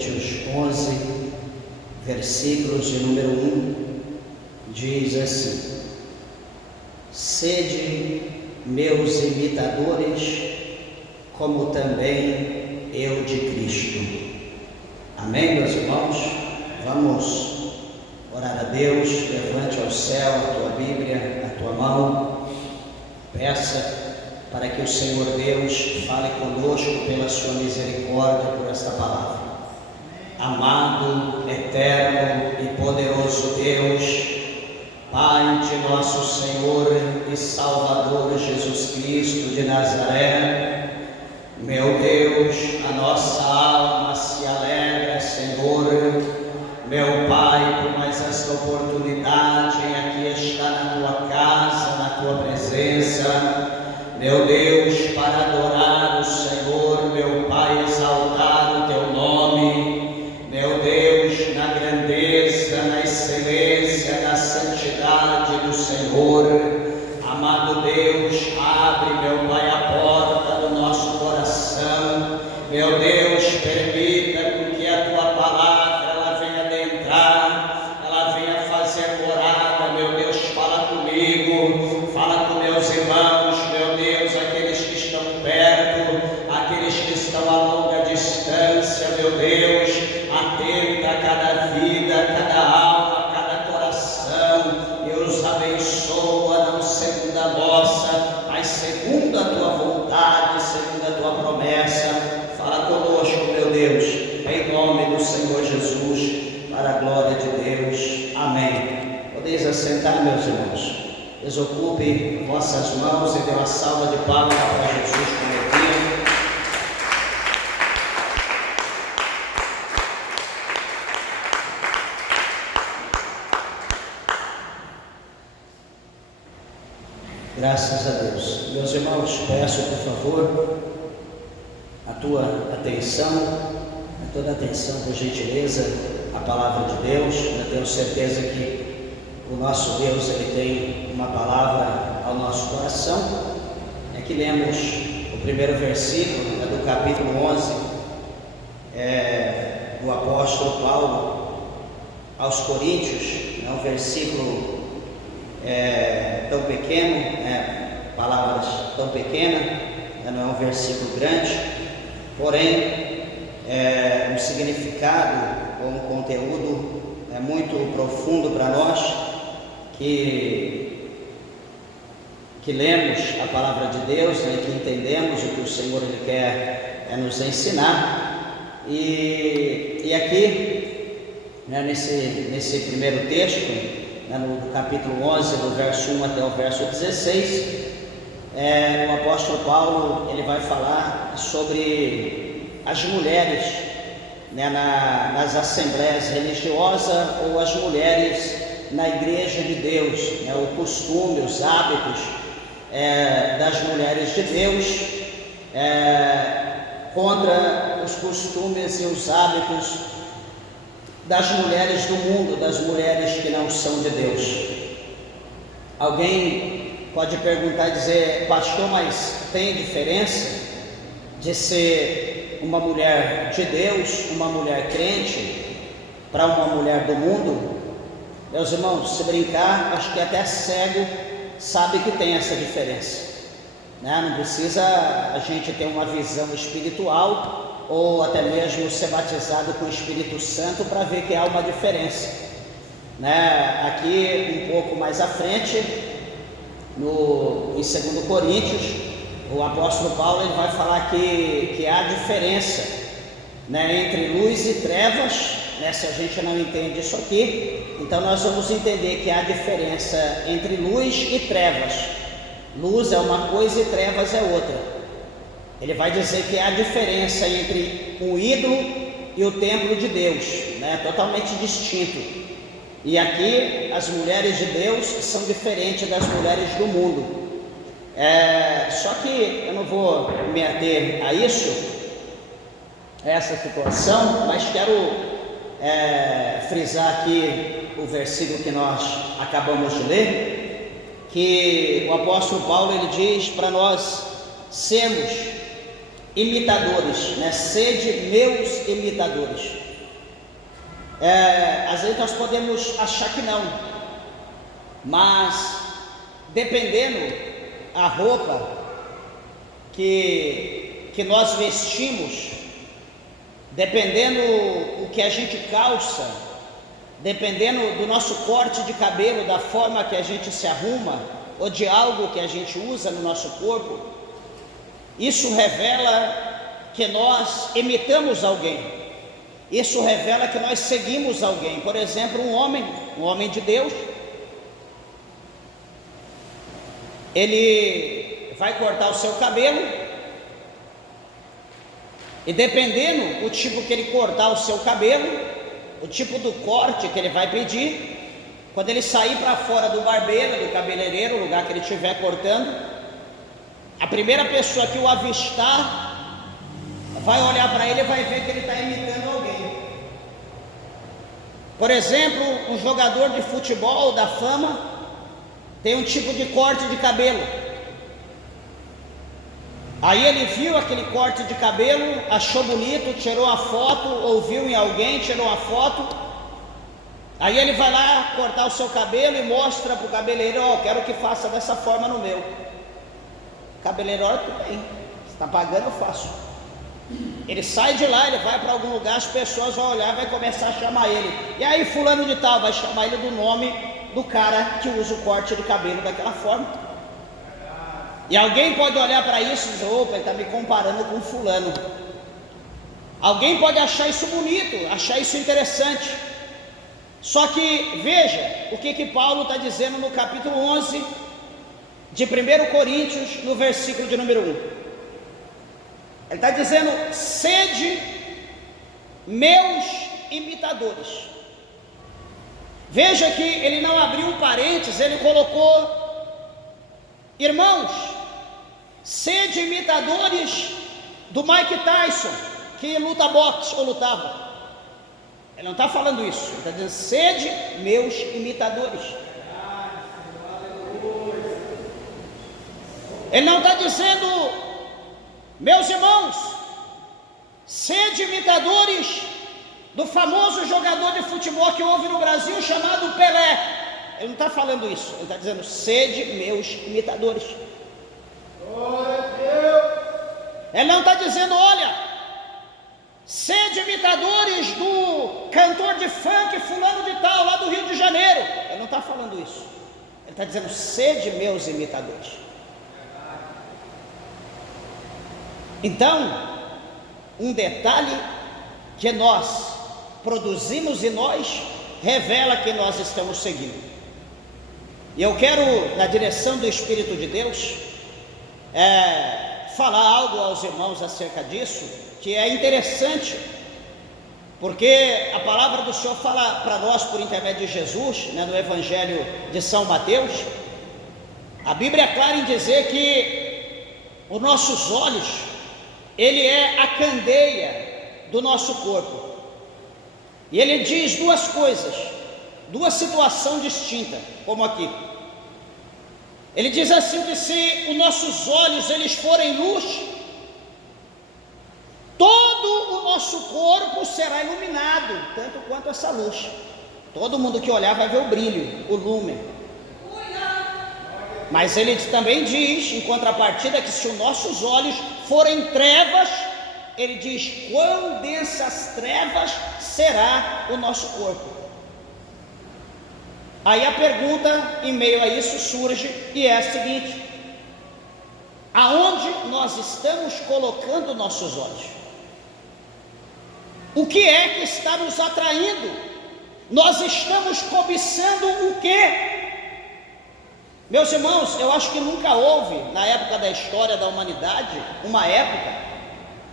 Coríntios 11, versículos de número 1, diz assim: sede meus imitadores, como também eu de Cristo. Amém, meus irmãos? Vamos orar a Deus. Levante ao céu a tua Bíblia, a tua mão, peça para que o Senhor Deus fale conosco pela sua misericórdia por esta palavra. Amado, eterno e poderoso Deus, Pai de nosso Senhor e Salvador Jesus Cristo de Nazaré, meu Deus, a nossa alma se alegra, Senhor, meu Pai, por mais esta oportunidade em aqui estar na tua casa, na tua presença, meu Deus, para adorar o Senhor, meu Pai, exaltar o teu nome, meu Deus, na grandeza, na excelência, na santidade do Senhor. Amado Deus, abre, meu Pai, a porta do nosso coração, meu Deus, permita com que a tua palavra ela venha adentrar, ela venha fazer morada, meu Deus, fala comigo, fala com meus irmãos, meu Deus, aqueles que estão perto, aqueles que estão a longa distância, meu Deus, atenta a cada vida, cada alma, cada coração, e os abençoa, não segundo a nossa, mas segundo a tua vontade, segundo a tua promessa. Fala conosco, meu Deus, em nome do Senhor Jesus, para a glória de Deus. Amém. Podeis assentar, meus irmãos. Desocupe vossas mãos e dê uma salva de palmas para Jesus com alegria. Graças a Deus. Meus irmãos, peço por favor a tua atenção, a toda atenção, por gentileza, à palavra de Deus. Eu tenho certeza que o nosso Deus, Ele tem uma palavra ao nosso coração. É que lemos o primeiro versículo do capítulo 11 do apóstolo Paulo aos Coríntios, um versículo tão pequeno, palavras tão pequenas, não é um versículo grande, porém um significado ou um conteúdo muito profundo para nós que lemos a palavra de Deus, que entendemos o que o Senhor Ele quer nos ensinar. E aqui, nesse primeiro texto, no capítulo 11, do verso 1 até o verso 16, o apóstolo Paulo ele vai falar sobre as mulheres, nas assembleias religiosas ou as mulheres na igreja de Deus, o costume, os hábitos das mulheres de Deus contra os costumes e os hábitos das mulheres do mundo, das mulheres que não são de Deus. Alguém pode perguntar e dizer: pastor, mas tem diferença de ser uma mulher de Deus, uma mulher crente, para uma mulher do mundo? Meus irmãos, se brincar, acho que até cego sabe que tem essa diferença, Não precisa a gente ter uma visão espiritual ou até mesmo ser batizado com o Espírito Santo para ver que há uma diferença, Aqui um pouco mais à frente, em 2 Coríntios, o apóstolo Paulo ele vai falar que há diferença, entre luz e trevas, se a gente não entende isso aqui, então nós vamos entender que há diferença entre luz e trevas. Luz é uma coisa e trevas é outra. Ele vai dizer que há diferença entre o ídolo e o templo de Deus, totalmente distinto. E aqui as mulheres de Deus são diferentes das mulheres do mundo. Só que eu não vou me ater a isso, essa situação, mas quero frisar aqui o versículo que nós acabamos de ler, que o apóstolo Paulo ele diz para nós sermos imitadores, sede meus imitadores. Às vezes nós podemos achar que não, mas dependendo a roupa que nós vestimos, dependendo o que a gente calça, dependendo do nosso corte de cabelo, da forma que a gente se arruma, ou de algo que a gente usa no nosso corpo, isso revela que nós imitamos alguém. Isso revela que nós seguimos alguém. Por exemplo, um homem de Deus, ele vai cortar o seu cabelo, e dependendo o tipo que ele cortar o seu cabelo, o tipo do corte que ele vai pedir, quando ele sair para fora do barbeiro, do cabeleireiro, o lugar que ele estiver cortando, a primeira pessoa que o avistar vai olhar para ele e vai ver que ele está imitando alguém. Por exemplo, um jogador de futebol da fama tem um tipo de corte de cabelo. Aí ele viu aquele corte de cabelo, achou bonito, tirou a foto, ouviu em alguém, tirou a foto. Aí ele vai lá cortar o seu cabelo e mostra para o cabeleireiro: ó, quero que faça dessa forma no meu. O cabeleireiro: olha, tudo bem, você está pagando, eu faço. Ele sai de lá, ele vai para algum lugar, as pessoas vão olhar, vai começar a chamar ele. E aí fulano de tal, vai chamar ele do nome do cara que usa o corte de cabelo daquela forma. E alguém pode olhar para isso e dizer: opa, ele está me comparando com fulano. Alguém pode achar isso bonito, achar isso interessante. Só que veja o que Paulo está dizendo no capítulo 11 de 1 Coríntios, no versículo de número 1. Ele está dizendo: sede meus imitadores. Veja que ele não abriu um parênteses, ele colocou: irmãos, sede imitadores do Mike Tyson, que luta boxe ou lutava. Ele não está falando isso, ele está dizendo: sede meus imitadores. Ele não está dizendo: meus irmãos, sede imitadores do famoso jogador de futebol que houve no Brasil chamado Pelé. Ele não está falando isso, ele está dizendo: sede meus imitadores. Ele não está dizendo: olha, sede imitadores do cantor de funk fulano de tal, lá do Rio de Janeiro. Ele não está falando isso, ele está dizendo: sede meus imitadores. Então, um detalhe que nós produzimos em nós revela que nós estamos seguindo. E eu quero, na direção do Espírito de Deus, falar algo aos irmãos acerca disso, que é interessante, porque a palavra do Senhor fala para nós por intermédio de Jesus, no Evangelho de São Mateus. A Bíblia é clara em dizer que os nossos olhos, ele é a candeia do nosso corpo. E ele diz duas coisas, duas situações distintas, como aqui. Ele diz assim que se os nossos olhos eles forem luz, todo o nosso corpo será iluminado, tanto quanto essa luz. Todo mundo que olhar vai ver o brilho, o lume. Mas ele também diz, em contrapartida, que se os nossos olhos forem trevas, ele diz: quão densas trevas será o nosso corpo. Aí a pergunta em meio a isso surge, e é a seguinte: aonde nós estamos colocando nossos olhos? O que é que está nos atraindo? Nós estamos cobiçando o quê? Meus irmãos, eu acho que nunca houve, na época da história da humanidade, uma época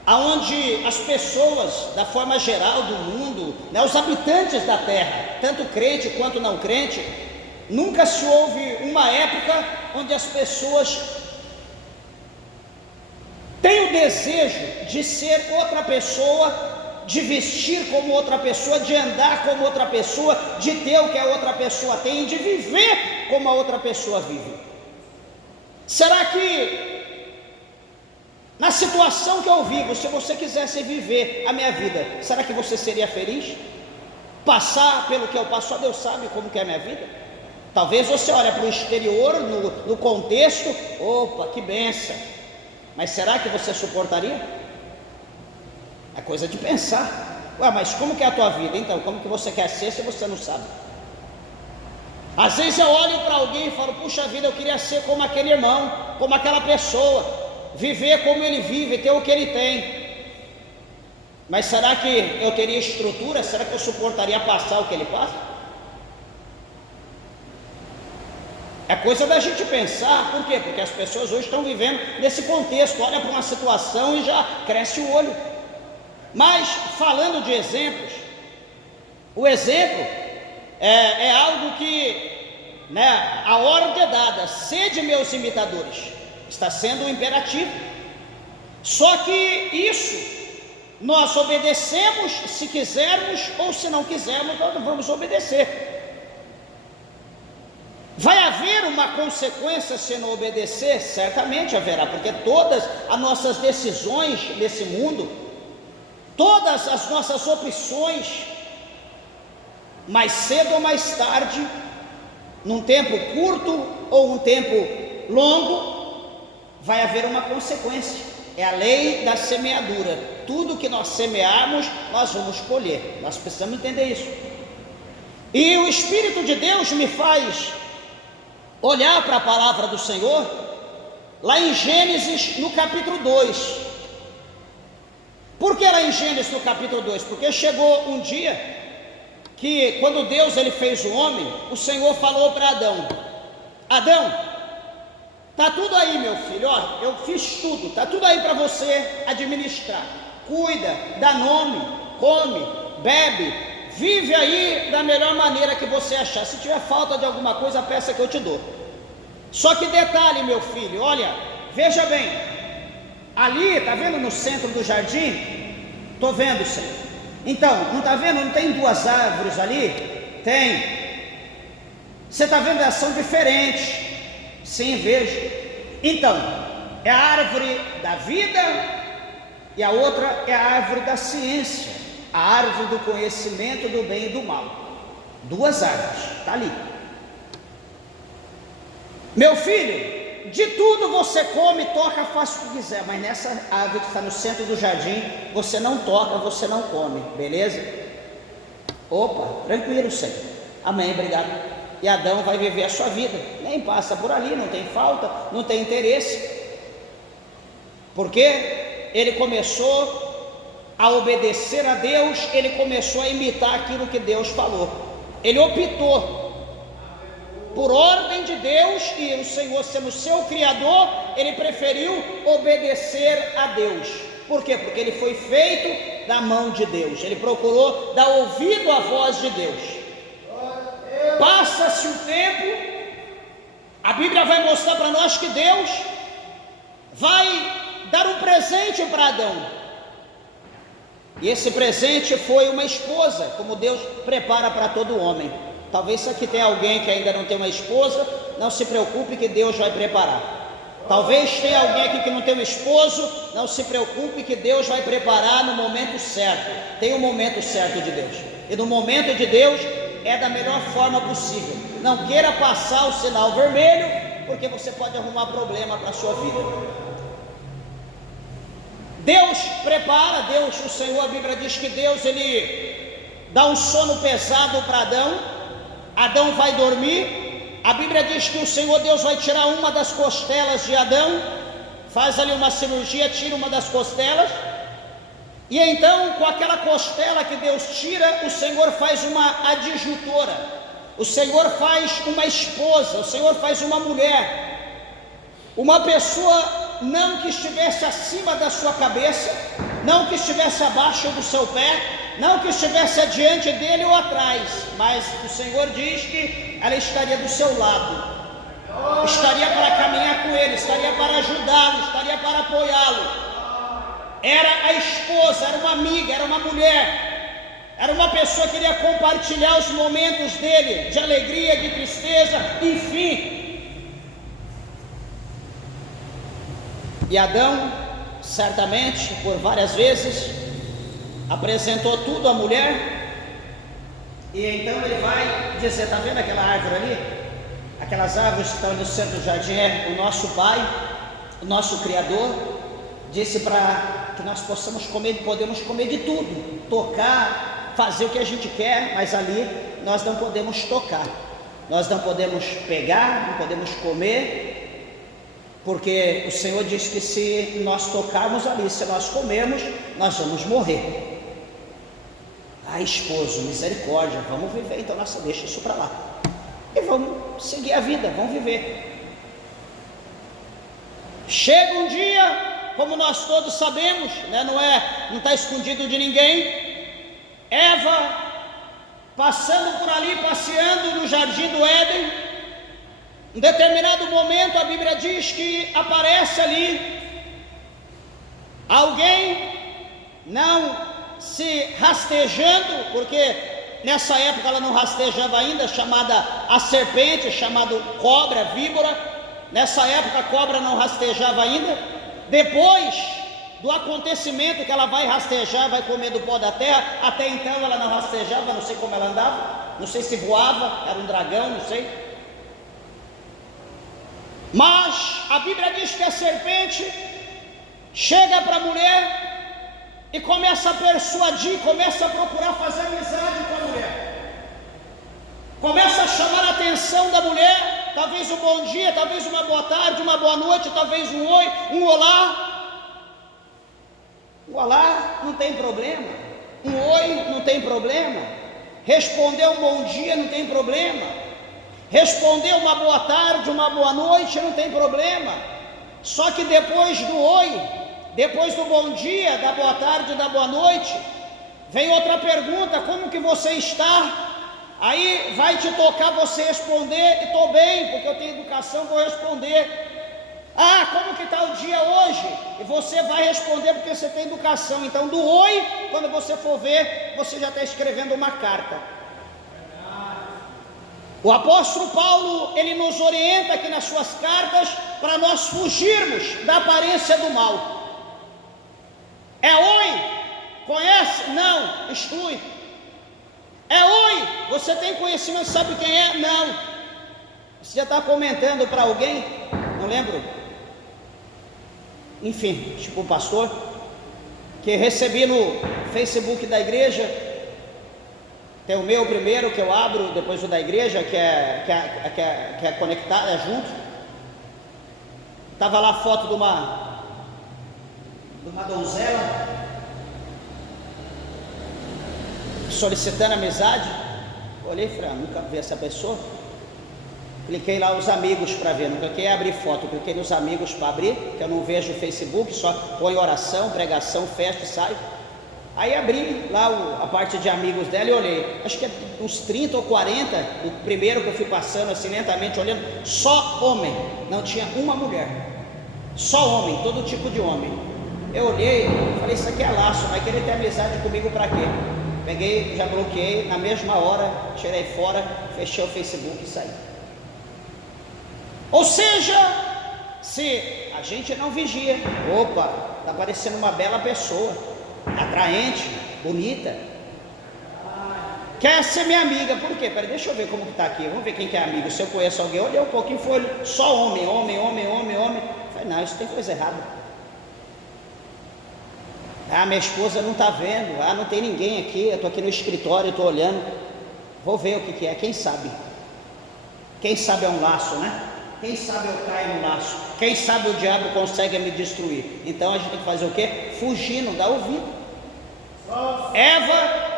onde as pessoas, da forma geral do mundo, os habitantes da terra, tanto crente quanto não crente, nunca se houve uma época onde as pessoas têm o desejo de ser outra pessoa, de vestir como outra pessoa, de andar como outra pessoa, de ter o que a outra pessoa tem, de viver como a outra pessoa vive. Será que na situação que eu vivo, se você quisesse viver a minha vida, será que você seria feliz? passar pelo que eu passo, só Deus sabe como que é a minha vida. Talvez você olhe para o exterior, no contexto, opa, que benção, mas será que você suportaria? É coisa de pensar. Ué, mas como que é a tua vida? Então, como que você quer ser se você não sabe? Às vezes eu olho para alguém e falo, puxa vida, eu queria ser como aquele irmão, como aquela pessoa, viver como ele vive, ter o que ele tem. Mas será que eu teria estrutura? Será que eu suportaria passar o que ele passa? É coisa da gente pensar. Por quê? Porque as pessoas hoje estão vivendo nesse contexto, olha para uma situação e já cresce o olho. Mas falando de exemplos, o exemplo é algo que, né, a ordem é dada, sede meus imitadores, está sendo um imperativo. Só que isso nós obedecemos se quisermos, ou se não quisermos, nós não vamos obedecer. Vai haver uma consequência se não obedecer? Certamente haverá, porque todas as nossas decisões nesse mundo, todas as nossas opções, mais cedo ou mais tarde, num tempo curto ou um tempo longo, vai haver uma consequência. É a lei da semeadura. Tudo que nós semearmos, nós vamos colher. Nós precisamos entender isso. E o Espírito de Deus me faz olhar para a palavra do Senhor, lá em Gênesis, no capítulo 2. Por que lá em Gênesis, no capítulo 2? Porque chegou um dia que, quando Deus ele fez o homem, o Senhor falou para Adão: Adão, está tudo aí, meu filho, ó, eu fiz tudo, está tudo aí para você administrar. Cuida, dá nome, come, bebe, vive aí da melhor maneira que você achar. Se tiver falta de alguma coisa, peça que eu te dou. Só que detalhe, meu filho, olha, veja bem, ali, está vendo no centro do jardim? Estou vendo, Senhor. Então, não está vendo? Não tem duas árvores ali? Tem. Você está vendo? Elas são diferentes. Sim, vejo. Então, é a árvore da vida e a outra é a árvore da ciência, a árvore do conhecimento do bem e do mal. Duas árvores, está ali. Meu filho, de tudo você come, toca, faz o que quiser, mas nessa árvore que está no centro do jardim, você não toca, você não come, beleza? Opa, tranquilo, Senhor. Amém, obrigado. E Adão vai viver a sua vida, nem passa por ali, não tem falta, não tem interesse, porque ele começou a obedecer a Deus, ele começou a imitar aquilo que Deus falou, ele optou por ordem de Deus, e o Senhor sendo seu Criador, ele preferiu obedecer a Deus. Por quê? Porque ele foi feito da mão de Deus, ele procurou dar ouvido à voz de Deus. Passa-se o tempo, a Bíblia vai mostrar para nós que Deus vai dar um presente para Adão, e esse presente foi uma esposa, como Deus prepara para todo homem. Talvez se aqui tem alguém que ainda não tem uma esposa, não se preocupe que Deus vai preparar. Talvez tenha alguém aqui que não tem um esposo, não se preocupe que Deus vai preparar no momento certo. Tem um momento certo de Deus, e no momento de Deus é da melhor forma possível. Não queira passar o sinal vermelho, porque você pode arrumar problema para a sua vida. Deus prepara, Deus, o Senhor, a Bíblia diz que Deus, ele dá um sono pesado para Adão. Adão vai dormir, a Bíblia diz que o Senhor Deus vai tirar uma das costelas de Adão, faz ali uma cirurgia, tira uma das costelas, e então com aquela costela que Deus tira, o Senhor faz uma adjutora, o Senhor faz uma esposa, o Senhor faz uma mulher, uma pessoa não que estivesse acima da sua cabeça, não que estivesse abaixo do seu pé, não que estivesse adiante dele ou atrás, mas o Senhor diz que ela estaria do seu lado, estaria para caminhar com ele, estaria para ajudá-lo, estaria para apoiá-lo. Era a esposa, era uma amiga, era uma mulher, era uma pessoa que iria compartilhar os momentos dele, de alegria, de tristeza, enfim. E Adão, certamente, por várias vezes, apresentou tudo à mulher, E então ele vai dizer, está vendo aquela árvore ali? Aquelas árvores que estão no centro do jardim, o nosso Pai, o nosso Criador, disse para que nós possamos podemos comer de tudo, tocar, fazer o que a gente quer, mas ali nós não podemos tocar, nós não podemos pegar, não podemos comer, porque o Senhor diz que se nós tocarmos ali, se nós comermos, nós vamos morrer. Ah, esposo, misericórdia, vamos viver, então nossa, deixa isso para lá, e vamos seguir a vida, vamos viver. Chega um dia, como nós todos sabemos, né, não está escondido de ninguém, Eva, passando por ali, passeando no jardim do Éden, em determinado momento a Bíblia diz que aparece ali alguém, não se rastejando, porque nessa época ela não rastejava ainda, chamada a serpente, chamado cobra, víbora. Nessa época a cobra não rastejava ainda. Depois do acontecimento que ela vai rastejar, vai comer do pó da terra, até então ela não rastejava, não sei como ela andava, não sei se voava, era um dragão, não sei. Mas a Bíblia diz que a serpente chega para a mulher e começa a persuadir, começa a procurar fazer amizade com a mulher, começa a chamar a atenção da mulher, talvez um bom dia, talvez uma boa tarde, uma boa noite, talvez um oi, um olá. Um olá não tem problema, um oi não tem problema, responder um bom dia não tem problema, responder uma boa tarde, uma boa noite não tem problema. Só que depois do oi, depois do bom dia, da boa tarde, da boa noite, vem outra pergunta: como que você está? Aí vai te tocar você responder: estou bem, porque eu tenho educação, vou responder. Ah, como que está o dia hoje? E você vai responder porque você tem educação. Então do oi, quando você for ver, você já está escrevendo uma carta. O apóstolo Paulo, ele nos orienta aqui nas suas cartas para nós fugirmos da aparência do mal. É oi? Conhece? Não, exclui. É oi? Você tem conhecimento, sabe quem é? Não. Você já está comentando para alguém? Não lembro. Enfim, tipo o pastor, que recebi no Facebook da igreja. Tem o meu primeiro que eu abro, depois o da igreja, que é conectado, é junto. Estava lá a foto de uma donzela solicitando amizade. Olhei e falei: nunca vi essa pessoa. Cliquei lá os amigos para ver, não cliquei em abrir foto, cliquei nos amigos para abrir, que eu não vejo o Facebook, só põe oração, pregação, festa e sai. Aí abri lá a parte de amigos dela e olhei, acho que é uns 30 ou 40, o primeiro que eu fui passando assim lentamente olhando, só homem, não tinha uma mulher, só homem, todo tipo de homem. Eu olhei, falei: isso aqui é laço, vai querer ter amizade comigo para quê? Peguei, já bloqueei, na mesma hora, tirei fora, fechei o Facebook e saí. Ou seja, se a gente não vigia, opa, está parecendo uma bela pessoa, atraente, bonita, quer ser minha amiga, por quê? Peraí, deixa eu ver como que está aqui, vamos ver quem que é amigo. Se eu conheço alguém, olhei um pouquinho, foi só homem. Falei: não, isso tem coisa errada. Ah, minha esposa não está vendo, não tem ninguém aqui, eu estou aqui no escritório, estou olhando, vou ver o que é, quem sabe é um laço, né? Quem sabe eu caio no laço, quem sabe o diabo consegue me destruir. Então a gente tem que fazer o quê? Fugir, não dar ouvido. Eva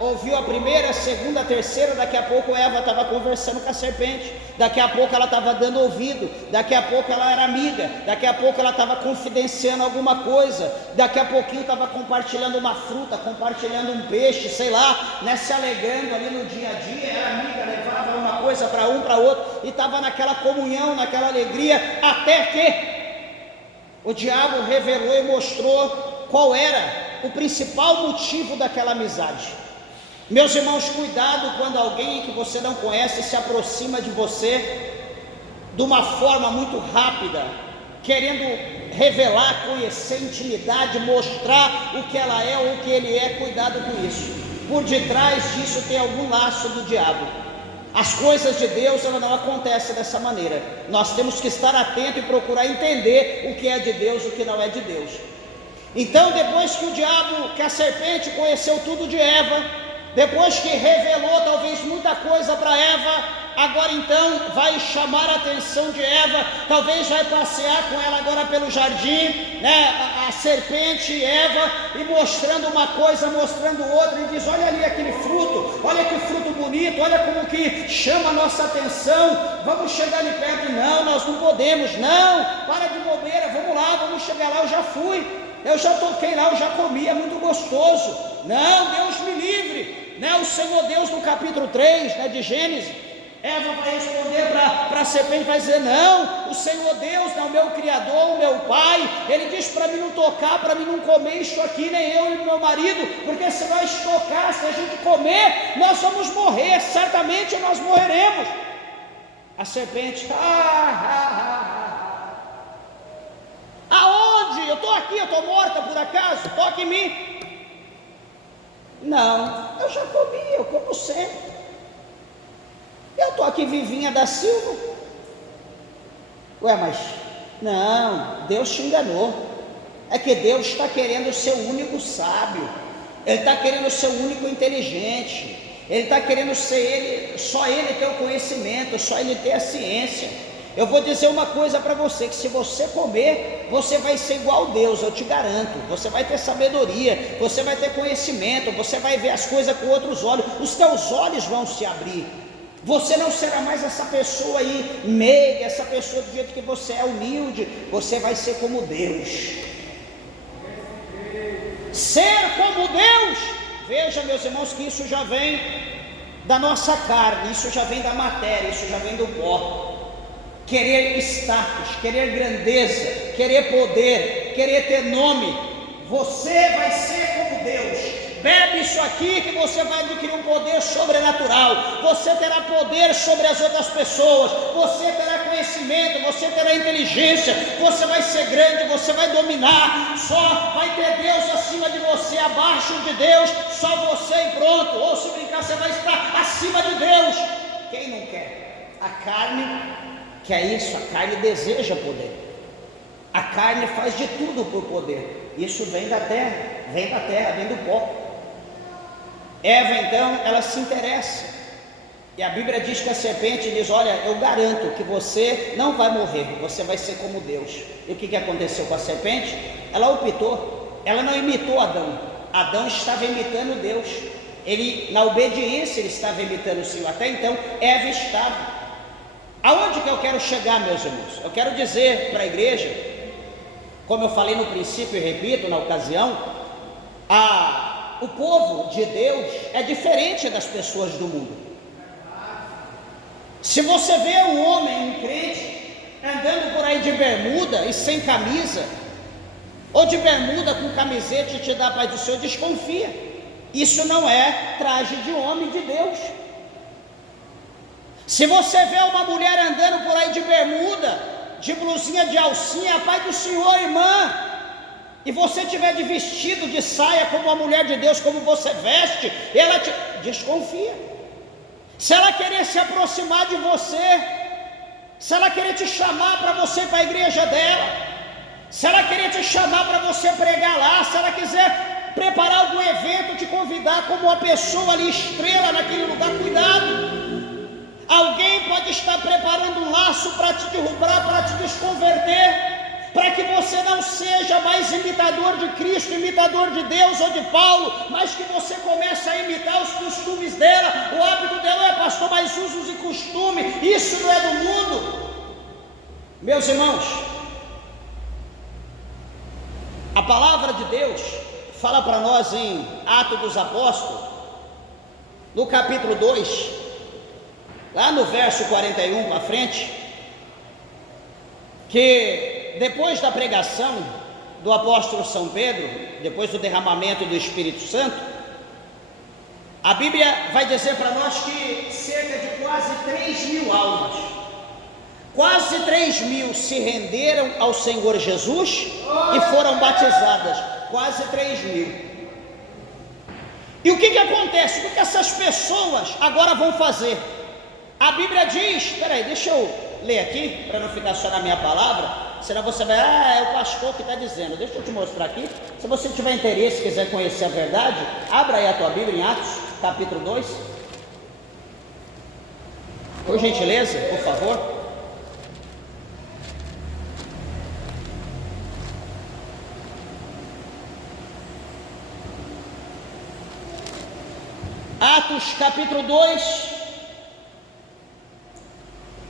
ouviu a primeira, a segunda, a terceira, daqui a pouco Eva estava conversando com a serpente, daqui a pouco ela estava dando ouvido, daqui a pouco ela era amiga, daqui a pouco ela estava confidenciando alguma coisa, daqui a pouquinho estava compartilhando uma fruta, compartilhando um peixe, sei lá, né, se alegrando ali no dia a dia, era amiga, levava uma coisa para um, para outro, e estava naquela comunhão, naquela alegria, até que o diabo revelou e mostrou qual era o principal motivo daquela amizade. Meus irmãos, cuidado quando alguém que você não conhece se aproxima de você de uma forma muito rápida, querendo revelar, conhecer, intimidade, mostrar o que ela é ou o que ele é. Cuidado com isso. por detrás disso tem algum laço do diabo. As coisas de Deus, ela não acontecem dessa maneira. Nós temos que estar atento e procurar entender o que é de Deus e o que não é de Deus. Então, depois que o diabo, que a serpente conheceu tudo de Eva, depois que revelou talvez muita coisa para Eva, agora então vai chamar a atenção de Eva, talvez vai passear com ela agora pelo jardim, né? A serpente e Eva, e mostrando uma coisa, mostrando outra, e diz: olha ali aquele fruto, olha que fruto bonito, olha como que chama a nossa atenção, vamos chegar ali perto. Não, nós não podemos, não, para de bobeira, vamos lá, vamos chegar lá, eu já fui, eu já toquei lá, eu já comi, é muito gostoso. Não, Deus me livre, né? O Senhor Deus no capítulo 3, né, de Gênesis, Eva vai responder para a serpente, vai dizer: não, o Senhor Deus, né, o meu Criador, o meu Pai, Ele diz para mim não tocar, para mim não comer isso aqui, nem eu e meu marido, porque se nós tocar, se a gente comer, nós vamos morrer, certamente nós morreremos. A serpente: aonde? Eu estou aqui, eu estou morta por acaso? Toque em mim. Não, eu já comi, eu como sempre. Eu estou aqui vivinha da Silva. Ué, mas não, Deus te enganou. É que Deus está querendo ser o único sábio, Ele está querendo ser o único inteligente, Ele está querendo ser Ele, só Ele ter o conhecimento, só Ele ter a ciência. Eu vou dizer uma coisa para você, que se você comer, você vai ser igual a Deus, eu te garanto. Você vai ter sabedoria, você vai ter conhecimento, você vai ver as coisas com outros olhos, os teus olhos vão se abrir. Você não será mais essa pessoa aí meiga, essa pessoa do jeito que você é humilde, você vai ser como Deus. Ser como Deus, veja, meus irmãos, que isso já vem da nossa carne, isso já vem da matéria, isso já vem do pó. Querer status, querer grandeza, querer poder, querer ter nome, você vai ser como Deus. Bebe isso aqui que você vai adquirir um poder sobrenatural, você terá poder sobre as outras pessoas, você terá conhecimento, você terá inteligência, você vai ser grande, você vai dominar, só vai ter Deus acima de você, abaixo de Deus, só você e pronto. Ou se brincar, você vai estar acima de Deus. Quem não quer? A carne quer isso, a carne deseja poder, a carne faz de tudo por poder. Isso vem da terra, vem do pó. Eva então, ela se interessa, e a Bíblia diz que a serpente diz: olha, eu garanto que você não vai morrer, você vai ser como Deus. E o que aconteceu com a serpente? Ela optou, ela não imitou Adão. Adão estava imitando Deus, ele, na obediência, ele estava imitando o Senhor. Até então, Eva estava. Aonde que eu quero chegar, meus irmãos? Eu quero dizer para a igreja, como eu falei no princípio e repito na ocasião, o povo de Deus é diferente das pessoas do mundo. Se você vê um homem, um crente, andando por aí de bermuda e sem camisa, ou de bermuda com camiseta e te dá a paz do Senhor, desconfia. Isso não é traje de homem de Deus. Se você vê uma mulher andando por aí de bermuda, de blusinha de alcinha, a paz do Senhor, irmã, e você tiver de vestido, de saia, como a mulher de Deus, como você veste, ela te desconfia. Se ela querer se aproximar de você, se ela querer te chamar para você ir para a igreja dela, se ela querer te chamar para você pregar lá, se ela quiser preparar algum evento, te convidar como uma pessoa ali, estrela naquele lugar, cuidado. Alguém pode estar preparando um laço para te derrubar, para te desconverter, para que você não seja mais imitador de Cristo, imitador de Deus ou de Paulo, mas que você comece a imitar os costumes dela. O hábito dela é: pastor, mas usos e costumes, isso não é do mundo. Meus irmãos, a palavra de Deus fala para nós em Atos dos Apóstolos, no capítulo 2, lá no verso 41 para frente, que depois da pregação do apóstolo São Pedro, depois do derramamento do Espírito Santo, a Bíblia vai dizer para nós que cerca de quase 3.000 almas, quase 3.000 se renderam ao Senhor Jesus e foram batizadas, quase 3.000. E o que acontece? O que essas pessoas agora vão fazer? A Bíblia diz, peraí, deixa eu ler aqui, para não ficar só na minha palavra, senão você vai, é o pastor que está dizendo. Deixa eu te mostrar aqui. Se você tiver interesse, quiser conhecer a verdade, abra aí a tua Bíblia em Atos, capítulo 2. Por gentileza, por favor. Atos capítulo 2,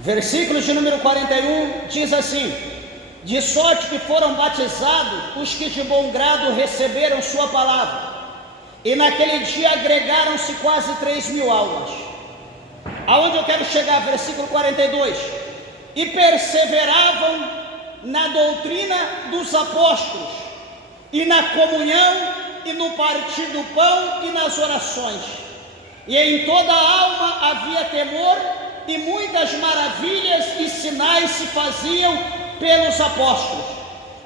versículos de número 41, diz assim: de sorte que foram batizados os que de bom grado receberam sua palavra, e naquele dia agregaram-se quase 3.000 almas. Aonde eu quero chegar? Versículo 42, e perseveravam na doutrina dos apóstolos, e na comunhão, e no partir do pão, e nas orações. E em toda a alma havia temor, e muitas maravilhas e sinais se faziam pelos apóstolos.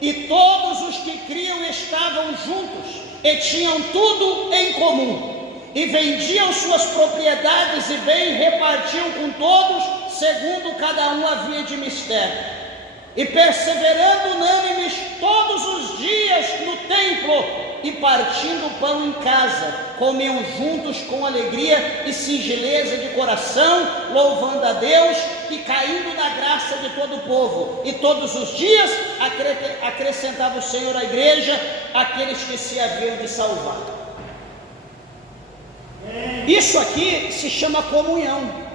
E todos os que criam estavam juntos, e tinham tudo em comum, e vendiam suas propriedades e bem repartiam com todos, segundo cada um havia de mistério. E perseverando unânimes todos os dias no templo, e partindo o pão em casa, comiam juntos com alegria e singeleza de coração, louvando a Deus e caindo na graça de todo o povo. E todos os dias acrescentava o Senhor à igreja aqueles que se haviam de salvar. Isso aqui se chama comunhão.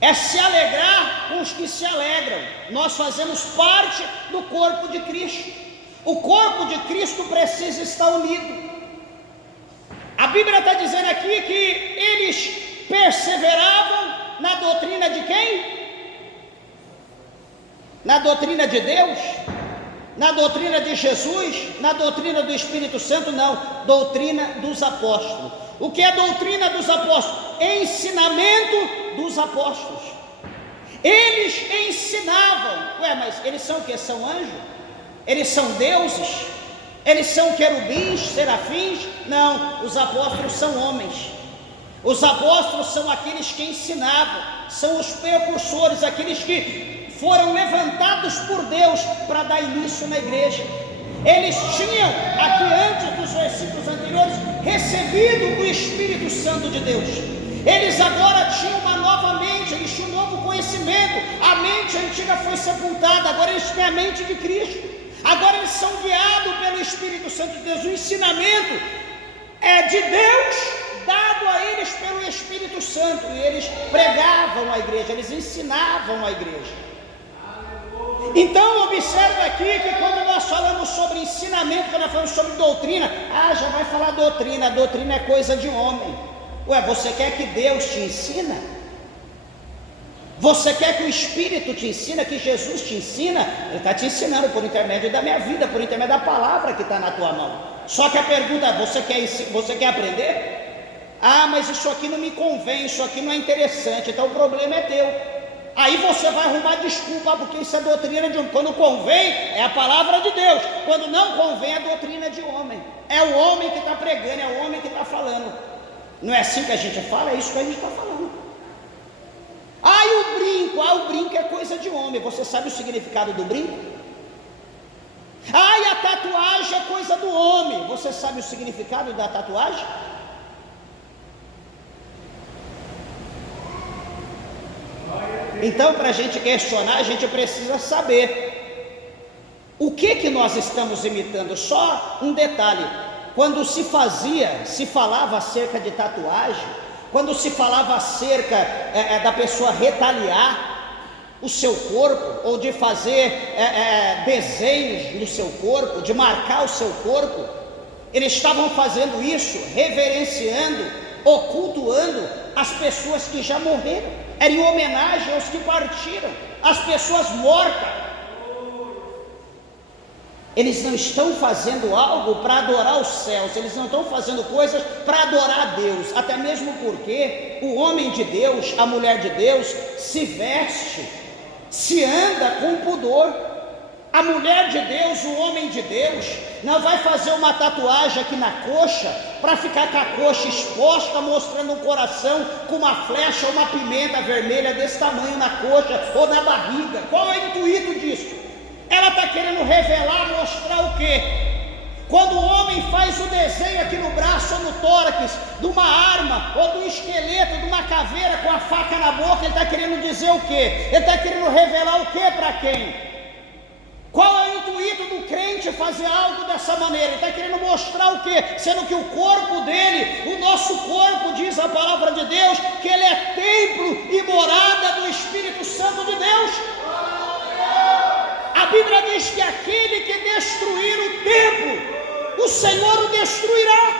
É se alegrar com os que se alegram. Nós fazemos parte do corpo de Cristo. O corpo de Cristo precisa estar unido. A Bíblia está dizendo aqui que eles perseveravam na doutrina de quem? Na doutrina de Deus? Na doutrina de Jesus? Na doutrina do Espírito Santo? Não, doutrina dos apóstolos. O que é doutrina dos apóstolos? Ensinamento dos apóstolos. Eles ensinavam. Mas eles são o que? São anjos? Eles são deuses? Eles são querubins, serafins? Não, os apóstolos são homens. Os apóstolos são aqueles que ensinavam, são os precursores, aqueles que foram levantados por Deus para dar início na igreja. Eles tinham, aqui antes dos versículos anteriores, recebido o Espírito Santo de Deus. Eles agora tinham uma nova mente, eles tinham um novo conhecimento. A mente antiga foi sepultada, agora eles têm a mente de Cristo. Agora eles são guiados pelo Espírito Santo de Deus. O ensinamento é de Deus, dado a eles pelo Espírito Santo. E eles pregavam a igreja, eles ensinavam a igreja. Então observa aqui que quando nós falamos sobre ensinamento, quando nós falamos sobre doutrina, já vai falar doutrina. Doutrina é coisa de homem. Você quer que Deus te ensina? Você quer que o Espírito te ensina, que Jesus te ensina? Ele está te ensinando por intermédio da minha vida, por intermédio da palavra que está na tua mão. Só que a pergunta é, você quer aprender? Mas isso aqui não me convém, isso aqui não é interessante, então o problema é teu. Aí você vai arrumar desculpa, porque isso é doutrina de homem. Quando convém, é a palavra de Deus. Quando não convém, é doutrina de homem. É o homem que está pregando, é o homem que está falando. Não é assim que a gente fala? É isso que a gente está falando. O brinco é coisa de homem. Você sabe o significado do brinco? E a tatuagem é coisa do homem. Você sabe o significado da tatuagem? Então, para a gente questionar, a gente precisa saber o que nós estamos imitando. Só um detalhe: quando se falava acerca de tatuagem, quando se falava acerca da pessoa retaliar o seu corpo, ou de fazer desenhos no seu corpo, de marcar o seu corpo, eles estavam fazendo isso, reverenciando, ocultuando as pessoas que já morreram. Era em homenagem aos que partiram, às pessoas mortas. Eles não estão fazendo algo para adorar os céus, eles não estão fazendo coisas para adorar a Deus, até mesmo porque o homem de Deus, a mulher de Deus, se veste, se anda com pudor. A mulher de Deus, o homem de Deus, não vai fazer uma tatuagem aqui na coxa para ficar com a coxa exposta, mostrando um coração com uma flecha ou uma pimenta vermelha desse tamanho na coxa ou na barriga. Qual é o intuito disso? Ela está querendo revelar, mostrar o quê? Quando o homem faz o desenho aqui no braço ou no tórax de uma arma ou do esqueleto de uma caveira com a faca na boca, ele está querendo dizer o quê? Ele está querendo revelar o quê para quem? Qual é o intuito do crente fazer algo dessa maneira? Ele está querendo mostrar o quê? Sendo que o corpo dele, o nosso corpo, diz a palavra de Deus, que ele é templo e morada do Espírito Santo de Deus. A Bíblia diz que aquele que destruir o templo, o Senhor o destruirá.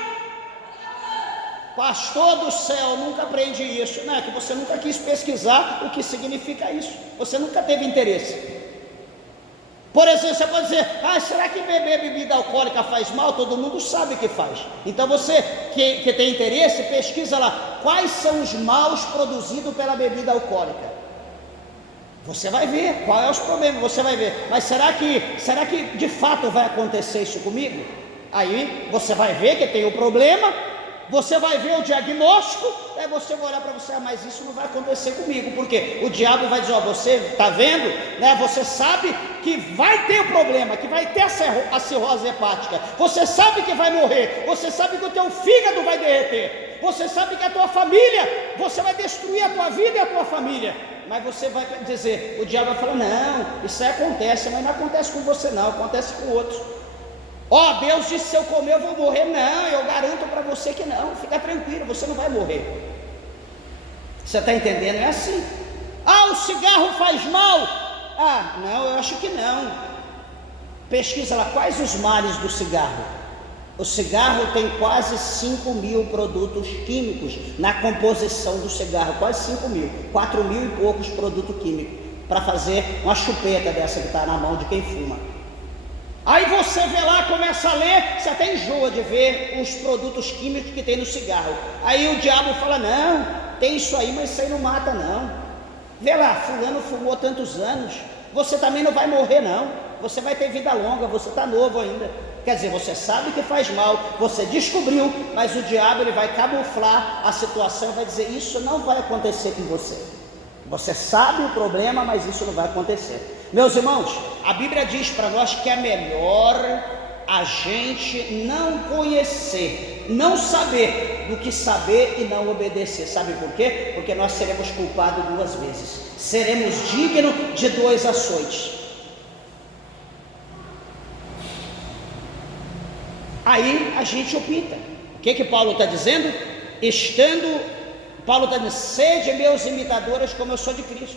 Pastor do céu, nunca aprendi isso. Não, é que você nunca quis pesquisar o que significa isso. Você nunca teve interesse. Por exemplo, você pode dizer, será que beber bebida alcoólica faz mal? Todo mundo sabe que faz. Então você que tem interesse, pesquisa lá, quais são os maus produzidos pela bebida alcoólica. Você vai ver qual é os problemas, você vai ver. Mas será que de fato vai acontecer isso comigo? Aí você vai ver que tem o problema, você vai ver o diagnóstico, aí você vai olhar para você, mas isso não vai acontecer comigo, porque o diabo vai dizer, você está vendo, né? Você sabe que vai ter o problema, que vai ter a cirrose hepática, você sabe que vai morrer, você sabe que o teu fígado vai derreter, você sabe que a tua família, você vai destruir a tua vida e a tua família, mas você vai dizer, o diabo vai falar, não, isso aí acontece, mas não acontece com você não, acontece com outros. Deus disse, se eu comer eu vou morrer. Não, eu garanto para você que não, fica tranquilo, você não vai morrer. Você está entendendo? É assim. O cigarro faz mal? Não, eu acho que não. Pesquisa lá, quais os males do cigarro? O cigarro tem quase 5.000 produtos químicos na composição do cigarro, quase 5.000, 4.000 e poucos produtos químicos, para fazer uma chupeta dessa que está na mão de quem fuma. Aí você vê lá, começa a ler, você até enjoa de ver os produtos químicos que tem no cigarro. Aí o diabo fala, não, tem isso aí, mas isso aí não mata não. Vê lá, fulano fumou tantos anos, você também não vai morrer não, você vai ter vida longa, você está novo ainda. Quer dizer, você sabe que faz mal, você descobriu, mas o diabo ele vai camuflar a situação, vai dizer, isso não vai acontecer com você. Você sabe o problema, mas isso não vai acontecer. Meus irmãos, a Bíblia diz para nós que é melhor a gente não conhecer, não saber, do que saber e não obedecer. Sabe por quê? Porque nós seremos culpados 2 vezes, seremos dignos de 2 açoites. Aí a gente opta. O que Paulo está dizendo? Paulo está dizendo, sede meus imitadores como eu sou de Cristo.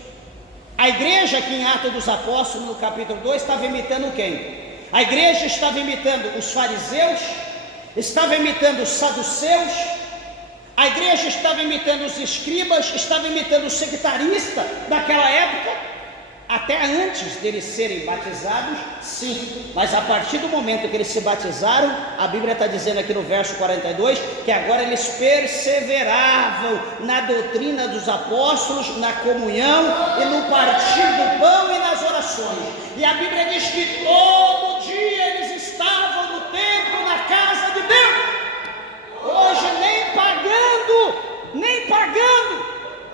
A igreja aqui em Atos dos Apóstolos, no capítulo 2, estava imitando quem? A igreja estava imitando os fariseus, estava imitando os saduceus, a igreja estava imitando os escribas, estava imitando os sectaristas daquela época, até antes deles serem batizados, sim, mas a partir do momento que eles se batizaram, a Bíblia está dizendo aqui no verso 42, que agora eles perseveravam na doutrina dos apóstolos, na comunhão e no partir do pão e nas orações, e a Bíblia diz que todo dia eles estavam no templo, na casa de Deus. Hoje nem pagando,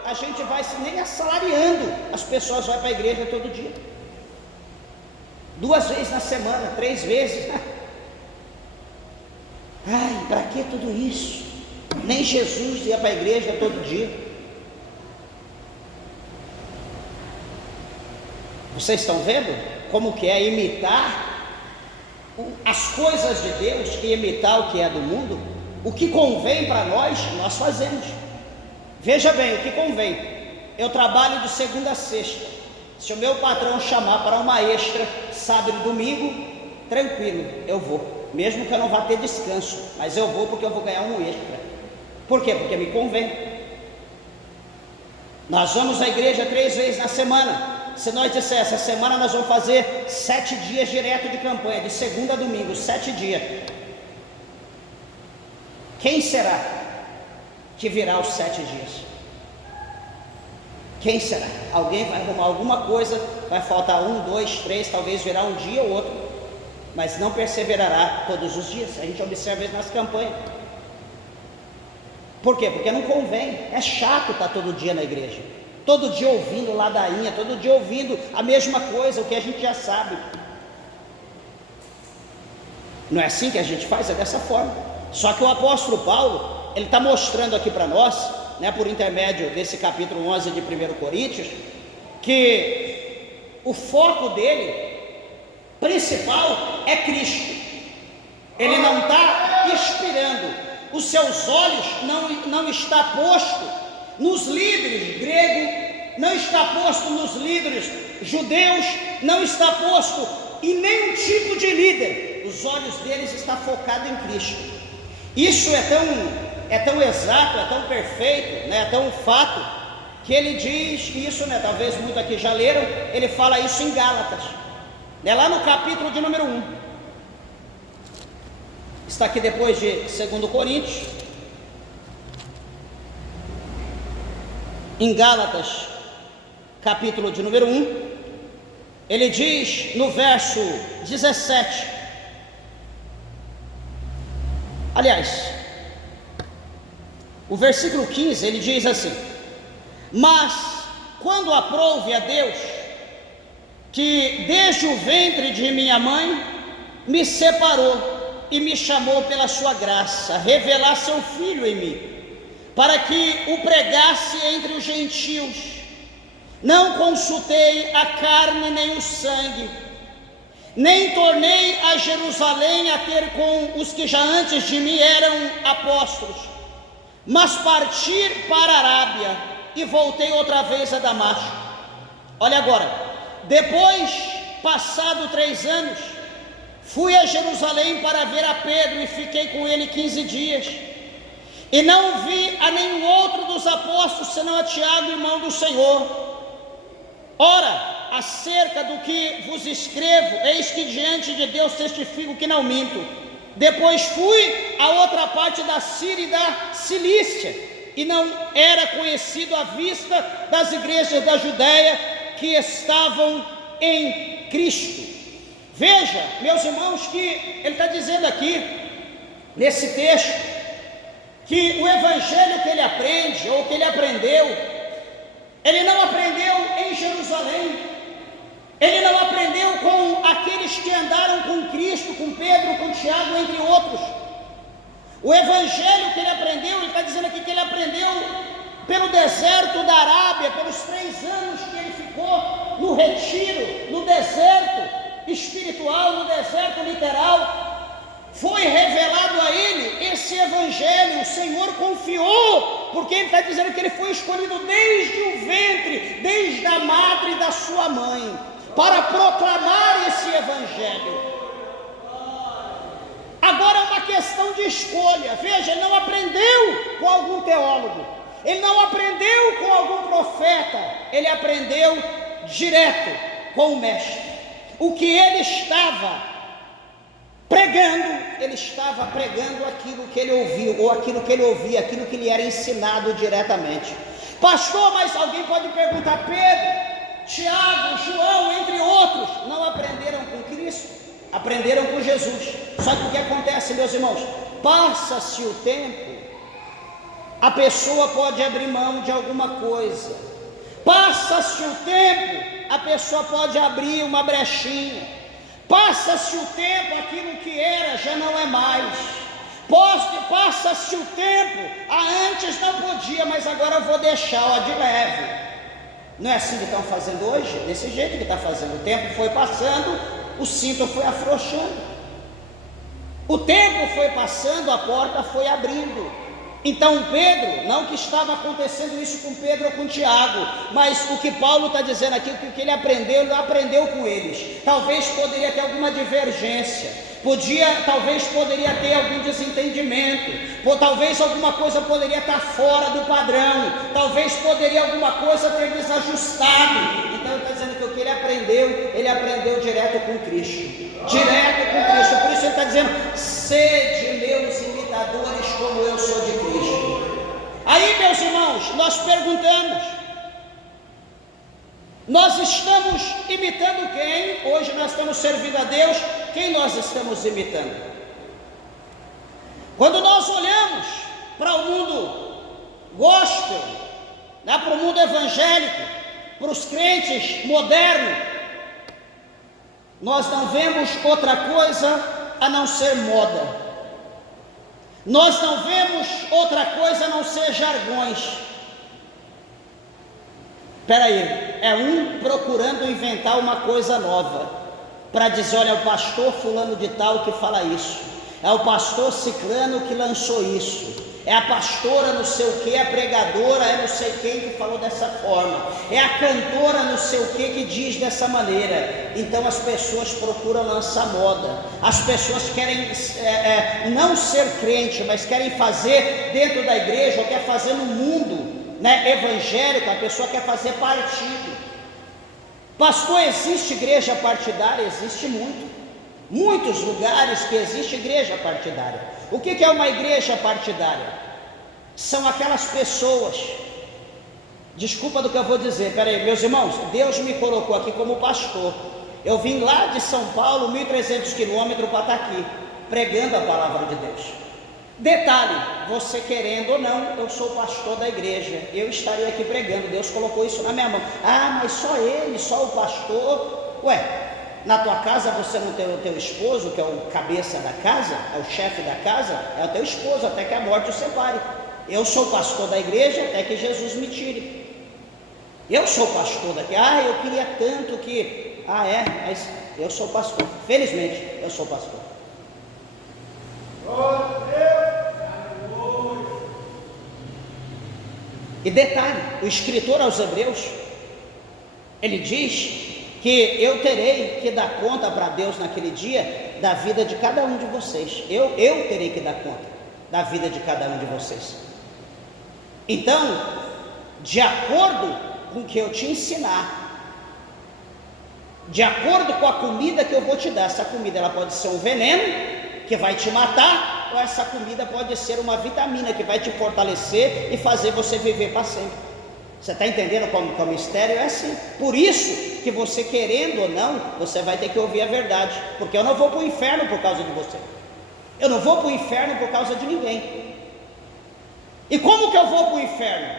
a gente vai nem assalariando, as pessoas vão para a igreja todo dia, 2 vezes na semana, 3 vezes, né? Para que tudo isso? Nem Jesus ia para a igreja todo dia. Vocês estão vendo como que é imitar as coisas de Deus e imitar o que é do mundo? O que convém para nós fazemos. Veja bem, o que convém, eu trabalho de segunda a sexta, se o meu patrão chamar para uma extra, sábado e domingo, tranquilo, eu vou, mesmo que eu não vá ter descanso, mas eu vou porque eu vou ganhar um extra. Por quê? Porque me convém. Nós vamos à igreja 3 vezes na semana, se nós disser, essa semana nós vamos fazer 7 dias direto de campanha, de segunda a domingo, 7 dias, quem será que virá os 7 dias? Quem será? Alguém vai arrumar alguma coisa, vai faltar 1, 2, 3, talvez virá um dia ou outro, mas não perseverará todos os dias. A gente observa isso nas campanhas. Por quê? Porque não convém, é chato estar todo dia na igreja, todo dia ouvindo ladainha, todo dia ouvindo a mesma coisa, o que a gente já sabe. Não é assim que a gente faz, é dessa forma. Só que o apóstolo Paulo, ele está mostrando aqui para nós, né, por intermédio desse capítulo 11 de 1 Coríntios, que o foco dele, principal, é Cristo. Ele não está inspirando, os seus olhos não está posto nos líderes gregos, não está posto nos líderes judeus, não está posto em nenhum tipo de líder. Os olhos deles estão focados em Cristo. Isso é tão exato, é tão perfeito, né, é tão fato, que ele diz isso, né, talvez muitos aqui já leram, ele fala isso em Gálatas, né, lá no capítulo de número 1, está aqui depois de 2 Coríntios, em Gálatas, capítulo de número 1, ele diz no verso 17, aliás, o versículo 15, ele diz assim: mas quando aprouve a Deus, que desde o ventre de minha mãe me separou e me chamou pela sua graça, a revelar seu Filho em mim, para que o pregasse entre os gentios, não consultei a carne nem o sangue, nem tornei a Jerusalém a ter com os que já antes de mim eram apóstolos, mas parti para a Arábia e voltei outra vez a Damasco. Olha agora, depois, passado 3 anos, fui a Jerusalém para ver a Pedro e fiquei com ele 15 dias, e não vi a nenhum outro dos apóstolos senão a Tiago, irmão do Senhor. Ora, acerca do que vos escrevo, eis que diante de Deus testifico que não minto. Depois fui a outra parte da Síria e da Cilícia, e não era conhecido à vista das igrejas da Judéia que estavam em Cristo. Veja, meus irmãos, que ele está dizendo aqui, nesse texto, que o evangelho que ele aprende, ou que ele aprendeu, ele não aprendeu em Jerusalém, ele não aprendeu com aqueles que andaram com Cristo, com Pedro, com Tiago, entre outros. O evangelho que ele aprendeu, ele está dizendo aqui que ele aprendeu pelo deserto da Arábia, pelos 3 anos que ele ficou no retiro, no deserto espiritual, no deserto literal. Foi revelado a ele esse evangelho, o Senhor confiou, porque ele está dizendo que ele foi escolhido desde o ventre, desde a madre da sua mãe, para proclamar esse evangelho. Agora é uma questão de escolha. Veja, ele não aprendeu com algum teólogo, ele não aprendeu com algum profeta, ele aprendeu direto com o mestre. O que ele estava pregando, ele estava pregando aquilo que ele ouviu, ou aquilo que ele ouvia, aquilo que lhe era ensinado diretamente. Pastor, mas alguém pode perguntar, Pedro, Tiago, João, entre outros, não aprenderam com Cristo? Aprenderam com Jesus. Só que o que acontece, meus irmãos, passa-se o tempo, a pessoa pode abrir mão de alguma coisa, passa-se o tempo, a pessoa pode abrir uma brechinha, passa-se o tempo, aquilo que era já não é mais, passa-se o tempo, antes não podia, mas agora eu vou deixar, de leve. Não é assim que estão fazendo hoje? Desse jeito que está fazendo. O tempo foi passando, o cinto foi afrouxando, o tempo foi passando, a porta foi abrindo. Então Pedro, não que estava acontecendo isso com Pedro ou com Tiago, mas o que Paulo está dizendo aqui, que o que ele aprendeu com eles. Talvez poderia ter alguma divergência, talvez poderia ter algum desentendimento, talvez alguma coisa poderia estar fora do padrão, talvez poderia alguma coisa ter desajustado. Então ele está dizendo que o que ele aprendeu direto com Cristo, direto com Cristo. Por isso ele está dizendo, sede meus imitadores como eu sou de Cristo. Aí, meus irmãos, nós perguntamos, nós estamos imitando quem? Hoje nós estamos servindo a Deus, quem nós estamos imitando? Quando nós olhamos para o mundo gospel, né, para o mundo evangélico, para os crentes modernos, nós não vemos outra coisa a não ser moda. Nós não vemos outra coisa a não ser jargões. Espera aí, é um procurando inventar uma coisa nova, para dizer, olha, é o pastor fulano de tal que fala isso, é o pastor ciclano que lançou isso, é a pastora não sei o que, a pregadora é não sei quem que falou dessa forma, é a cantora não sei o que diz dessa maneira. Então as pessoas procuram lançar moda, as pessoas querem não ser crente, mas querem fazer dentro da igreja, ou quer fazer no mundo, né, evangélico, a pessoa quer fazer partido. Pastor, existe igreja partidária? Existe muitos lugares que existe igreja partidária. O que é uma igreja partidária? São aquelas pessoas, desculpa do que eu vou dizer, peraí, meus irmãos, Deus me colocou aqui como pastor, eu vim lá de São Paulo, 1.300 quilômetros para estar aqui, pregando a palavra de Deus. Detalhe, você querendo ou não, eu sou pastor da igreja, eu estaria aqui pregando, Deus colocou isso na minha mão. Ah, mas só ele, só o pastor? Ué, na tua casa você não tem o teu esposo, que é o cabeça da casa, é o chefe da casa, é o teu esposo, até que a morte o separe. Eu sou pastor da igreja até que Jesus me tire. Eu sou pastor daqui. Ah, eu queria tanto que... Ah, é, mas eu sou pastor, felizmente eu sou pastor. E detalhe, o escritor aos Hebreus, ele diz que eu terei que dar conta para Deus naquele dia da vida de cada um de vocês. Eu terei que dar conta da vida de cada um de vocês. Então, de acordo com o que eu te ensinar, de acordo com a comida que eu vou te dar, essa comida ela pode ser um veneno que vai te matar, ou essa comida pode ser uma vitamina que vai te fortalecer e fazer você viver para sempre. Você está entendendo como o mistério é assim? Por isso que você, querendo ou não, você vai ter que ouvir a verdade, porque eu não vou para o inferno por causa de você, eu não vou para o inferno por causa de ninguém. E como que eu vou para o inferno?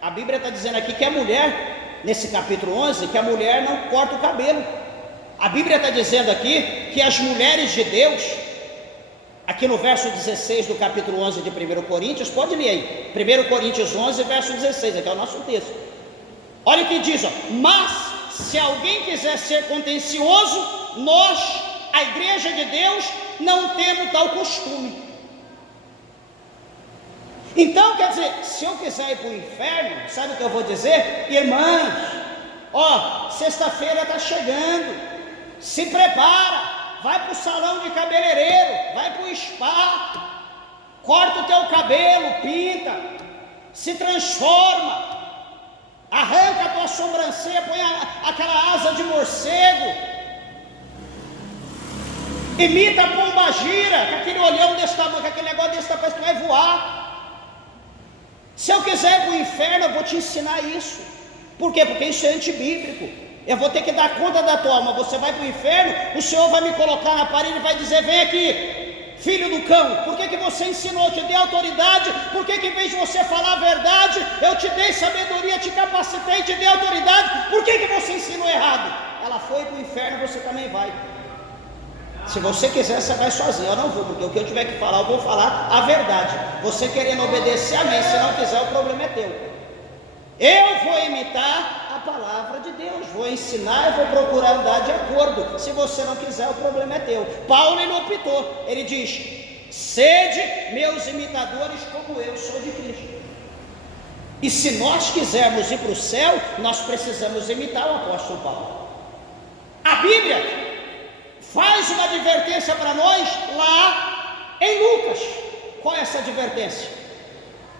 A Bíblia está dizendo aqui que a mulher, nesse capítulo 11, que a mulher não corta o cabelo. A Bíblia está dizendo aqui que as mulheres de Deus, aqui no verso 16 do capítulo 11 de 1 Coríntios, pode ler aí, 1 Coríntios 11, verso 16, aqui é o nosso texto. Olha o que diz, ó: mas se alguém quiser ser contencioso, nós, a igreja de Deus, não temos tal costume. Então, quer dizer, se eu quiser ir para o inferno, sabe o que eu vou dizer? Irmãs, ó, sexta-feira está chegando, se prepara, vai para o salão de cabeleireiro, vai para o spa, corta o teu cabelo, pinta, se transforma, arranca a tua sobrancelha, põe aquela asa de morcego, imita a pombagira, com aquele olhão desse tamanho, com aquele negócio desse tamanho, que vai voar. Se eu quiser ir para o inferno, eu vou te ensinar isso. Por quê? Porque isso é antibíblico. Eu vou ter que dar conta da tua alma. Você vai para o inferno, o Senhor vai me colocar na parede e vai dizer: vem aqui, filho do cão, por que você ensinou? Eu te dei autoridade. Por que em vez de você falar a verdade, eu te dei sabedoria, te capacitei, te dei autoridade? Por que você ensinou errado? Ela foi para o inferno, você também vai. Se você quiser, você vai sozinho. Eu não vou, porque o que eu tiver que falar, eu vou falar a verdade. Você querendo obedecer a mim, se não quiser, o problema é teu. Eu vou imitar a palavra de Deus, vou ensinar, eu vou procurar andar de acordo. Se você não quiser, o problema é teu. Paulo, ele optou, ele diz: sede meus imitadores como eu sou de Cristo. E se nós quisermos ir para o céu, nós precisamos imitar o apóstolo Paulo. A Bíblia faz uma advertência para nós lá em Lucas. Qual é essa advertência?